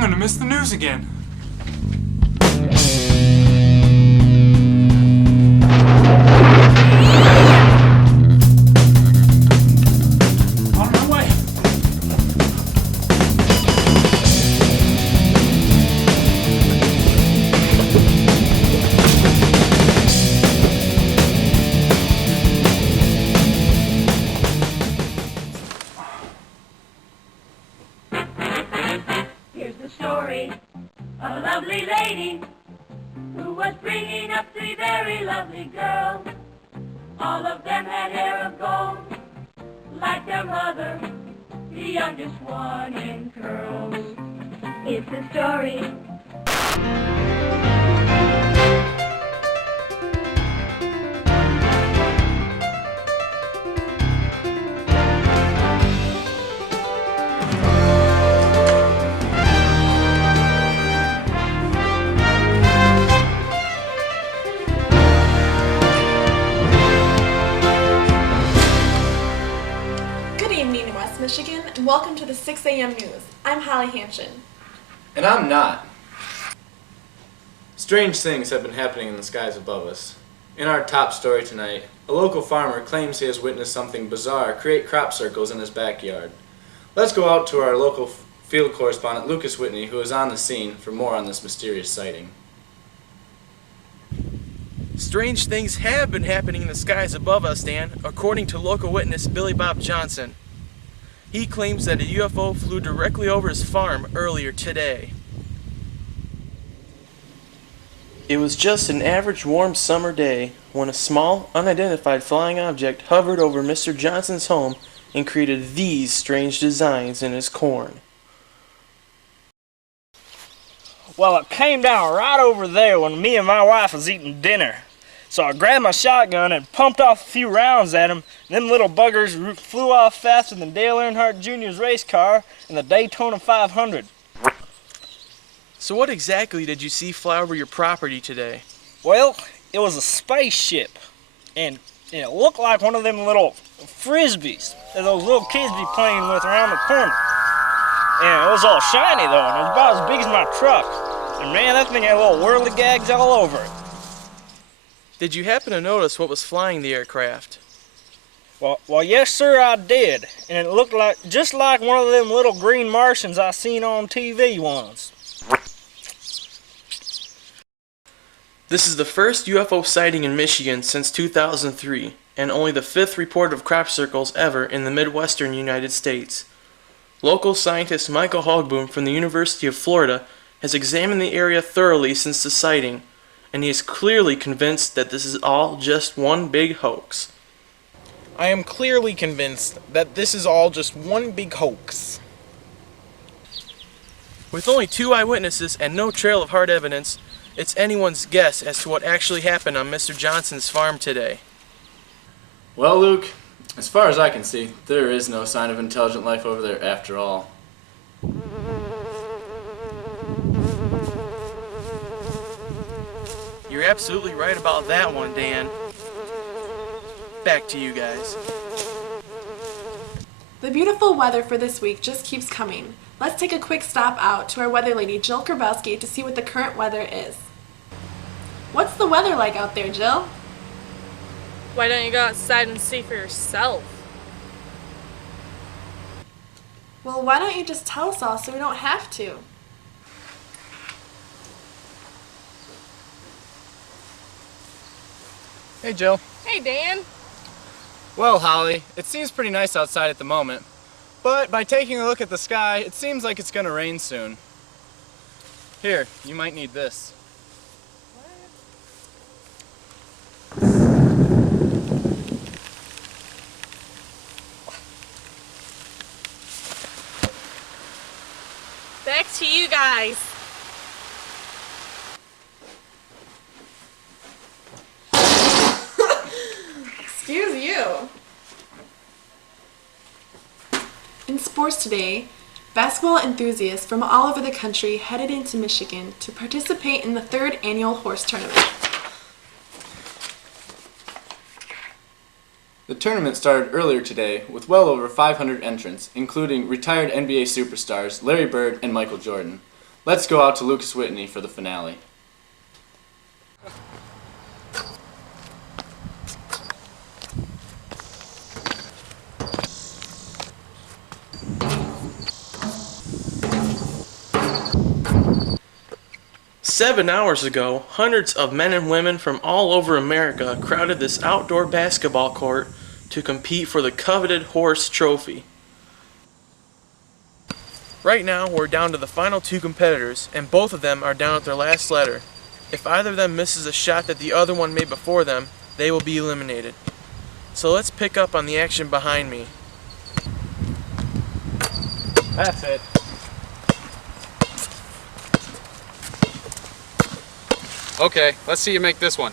I'm gonna miss the news again. On my way. Here's the story of a lovely lady who was bringing up three very lovely girls. All of them had hair of gold, like their mother, the youngest one in curls. It's the story. Good evening, West Michigan, and welcome to the 6 a.m. news. I'm Holly Hanshin. And I'm not. Strange things have been happening in the skies above us. In our top story tonight, a local farmer claims he has witnessed something bizarre create crop circles in his backyard. Let's go out to our local field correspondent Lucas Whitney, who is on the scene, for more on this mysterious sighting. Strange things have been happening in the skies above us, Dan, according to local witness Billy Bob Johnson. He claims that a UFO flew directly over his farm earlier today. It was just an average warm summer day when a small, unidentified flying object hovered over Mr. Johnson's home and created these strange designs in his corn. Well, it came down right over there when me and my wife was eating dinner. So I grabbed my shotgun and pumped off a few rounds at him. Them little buggers flew off faster than Dale Earnhardt Jr.'s race car in the Daytona 500. So what exactly did you see fly over your property today? Well, it was a spaceship, and it looked like one of them little frisbees that those little kids be playing with around the corner. And it was all shiny though, and it was about as big as my truck. And man, that thing had little whirly gags all over it. Did you happen to notice what was flying the aircraft? Well, yes, sir, I did. And it looked like just like one of them little green Martians I seen on TV once. This is the first UFO sighting in Michigan since 2003, and only the fifth report of crop circles ever in the Midwestern United States. Local scientist Michael Hogboom from the University of Florida has examined the area thoroughly since the sighting, and he is clearly convinced that this is all just one big hoax. I am clearly convinced that this is all just one big hoax. With only 2 eyewitnesses and no trail of hard evidence, it's anyone's guess as to what actually happened on Mr. Johnson's farm today. Well, Luke, as far as I can see, there is no sign of intelligent life over there after all. You're absolutely right about that one, Dan. Back to you guys. The beautiful weather for this week just keeps coming. Let's take a quick stop out to our weather lady, Jill Grabowski, to see what the current weather is. What's the weather like out there, Jill? Why don't you go outside and see for yourself? Well, why don't you just tell us all so we don't have to? Hey, Jill. Hey, Dan. Well, Holly, it seems pretty nice outside at the moment, but by taking a look at the sky, it seems like it's gonna rain soon. Here, you might need this. Back to you guys. Excuse you. In sports today, basketball enthusiasts from all over the country headed into Michigan to participate in the 3rd annual horse tournament. The tournament started earlier today with well over 500 entrants, including retired NBA superstars Larry Bird and Michael Jordan. Let's go out to Lucas Whitney for the finale. Seven hours ago, hundreds of men and women from all over America crowded this outdoor basketball court to compete for the coveted horse trophy. Right now, we're down to the final two competitors, and both of them are down at their last letter. If either of them misses a shot that the other one made before them, they will be eliminated. So let's pick up on the action behind me. That's it. Okay, let's see you make this one.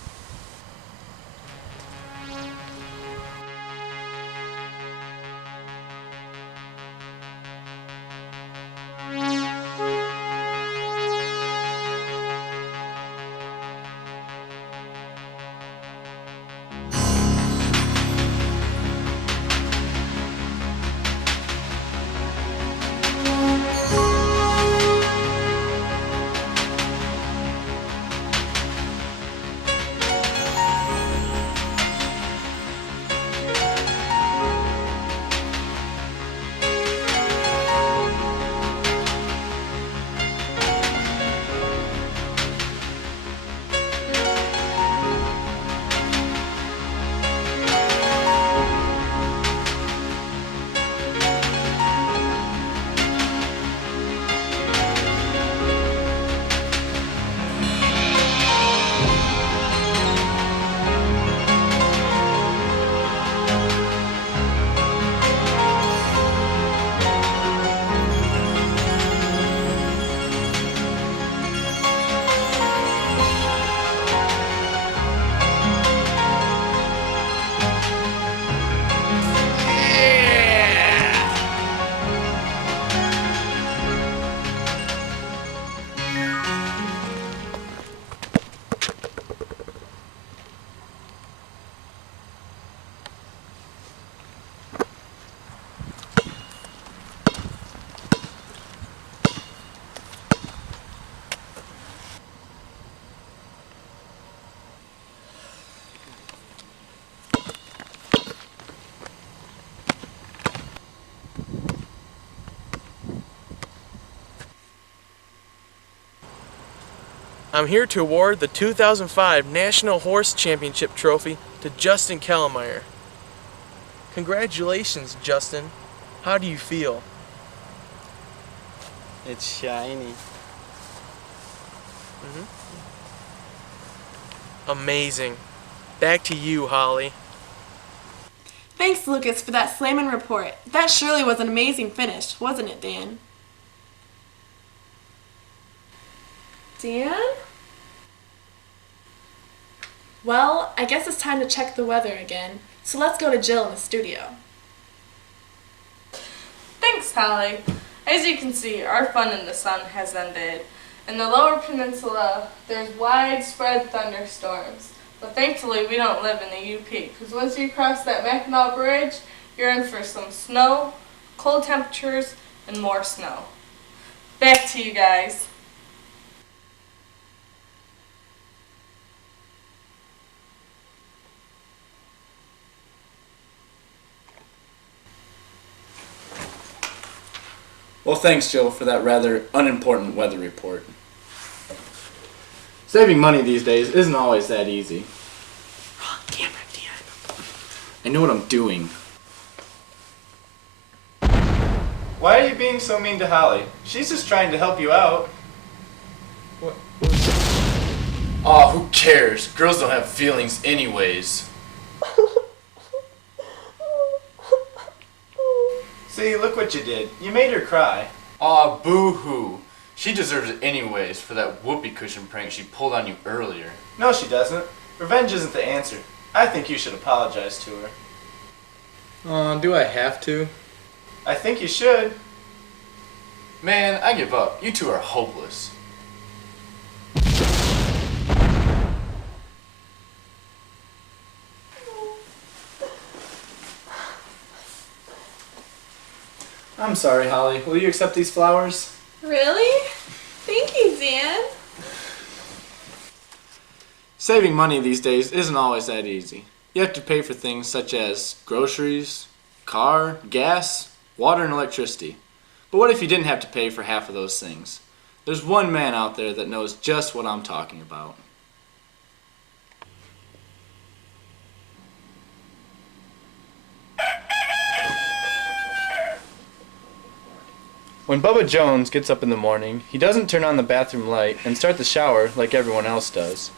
I'm here to award the 2005 National Horse Championship Trophy to Justin Kellmeyer. Congratulations, Justin. How do you feel? It's shiny. Amazing. Back to you, Holly. Thanks, Lucas, for that slammin' report. That surely was an amazing finish, wasn't it, Dan? Dan? Well, I guess it's time to check the weather again, so let's go to Jill in the studio. Thanks, Holly. As you can see, our fun in the sun has ended. In the lower peninsula, there's widespread thunderstorms. But thankfully, we don't live in the UP, because once you cross that Mackinac Bridge, you're in for some snow, cold temperatures, and more snow. Back to you guys. Well, thanks, Joe, for that rather unimportant weather report. Saving money these days isn't always that easy. Wrong camera, Dan. I know what I'm doing. Why are you being so mean to Holly? She's just trying to help you out. What? Aw, who cares? Girls don't have feelings anyways. See, look what you did. You made her cry. Aw, boo-hoo. She deserves it anyways for that whoopee cushion prank she pulled on you earlier. No, she doesn't. Revenge isn't the answer. I think you should apologize to her. Do I have to? I think you should. Man, I give up. You two are hopeless. I'm sorry, Holly. Will you accept these flowers? Really? Thank Saving money these days isn't always that easy. You have to pay for things such as groceries, car, gas, water, and electricity. But what if you didn't have to pay for half of those things? There's one man out there that knows just what I'm talking about. When Bubba Jones gets up in the morning, he doesn't turn on the bathroom light and start the shower like everyone else does.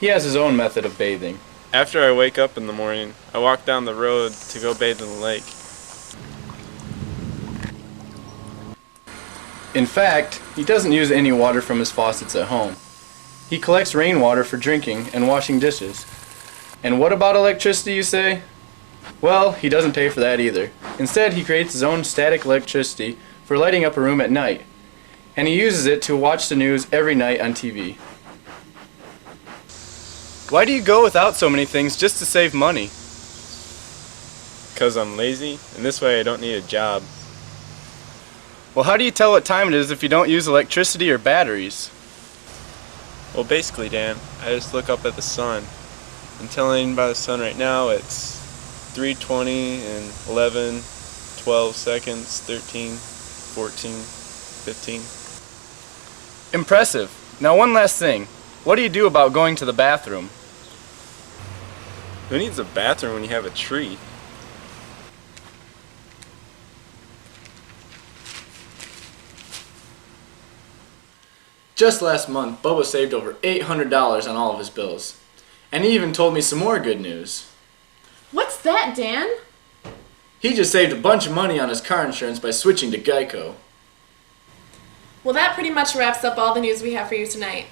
He has his own method of bathing. After I wake up in the morning, I walk down the road to go bathe in the lake. In fact, he doesn't use any water from his faucets at home. He collects rainwater for drinking and washing dishes. And what about electricity, you say? Well, he doesn't pay for that either. Instead, he creates his own static electricity for lighting up a room at night. And he uses it to watch the news every night on TV. Why do you go without so many things just to save money? Because I'm lazy, and this way I don't need a job. Well, how do you tell what time it is if you don't use electricity or batteries? Well, basically, Dan, I just look up at the sun. I'm telling by the sun right now it's 3:20 and 11, 12 seconds, 13, 14, 15. Impressive. Now one last thing. What do you do about going to the bathroom? Who needs a bathroom when you have a tree? Just last month, Bubba saved over $800 on all of his bills. And he even told me some more good news. What's that, Dan? He just saved a bunch of money on his car insurance by switching to Geico. Well, that pretty much wraps up all the news we have for you tonight.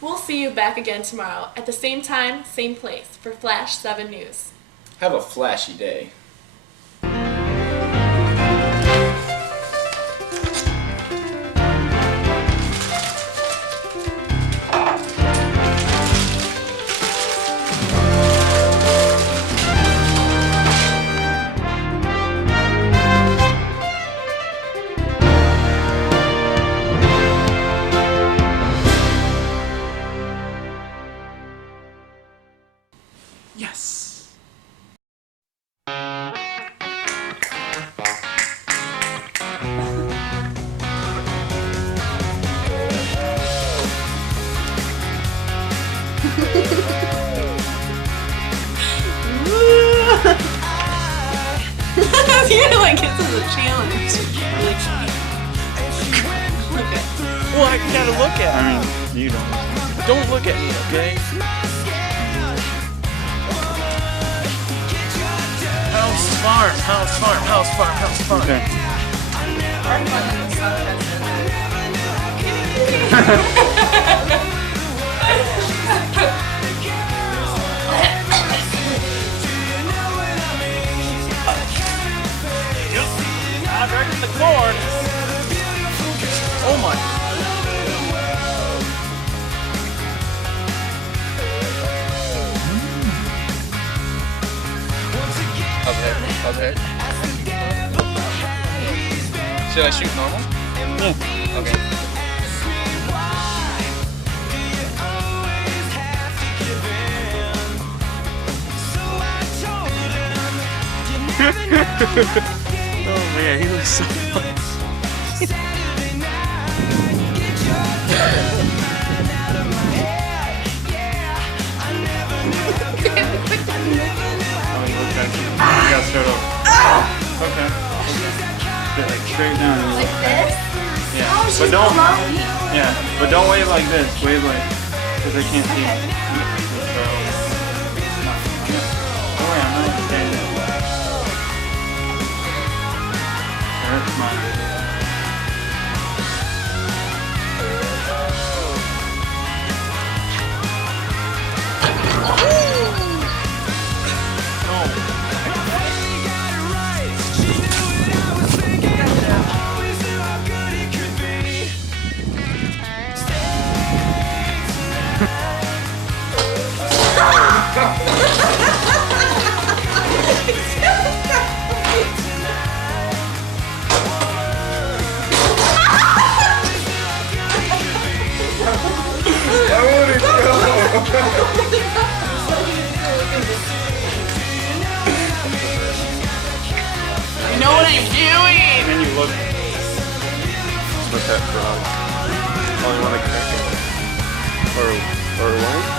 We'll see you back again tomorrow at the same time, same place for Flash 7 News. Have a flashy day. Yes. You're like, this is a challenge. Okay. Well, I gotta look at me. You don't. Don't look at me, okay? House farm, house farm, house farm, house farm. Okay. Our fun in the sun I reckon the corn. Oh my. Okay. Should I shoot normal? Yeah. Okay. Oh man, he looks so funny. You gotta start over. Okay. Like straight down. like this. Yeah. Oh, she's But don't. lovely. Yeah. But don't wave like this. Wave like, because I can't see. Okay. So. Oh wait, I'm not even saying that. That's mine. I wouldn't You know what I'm doing! And you look. It's my pet frog. Oh, you want to catch it? Or one?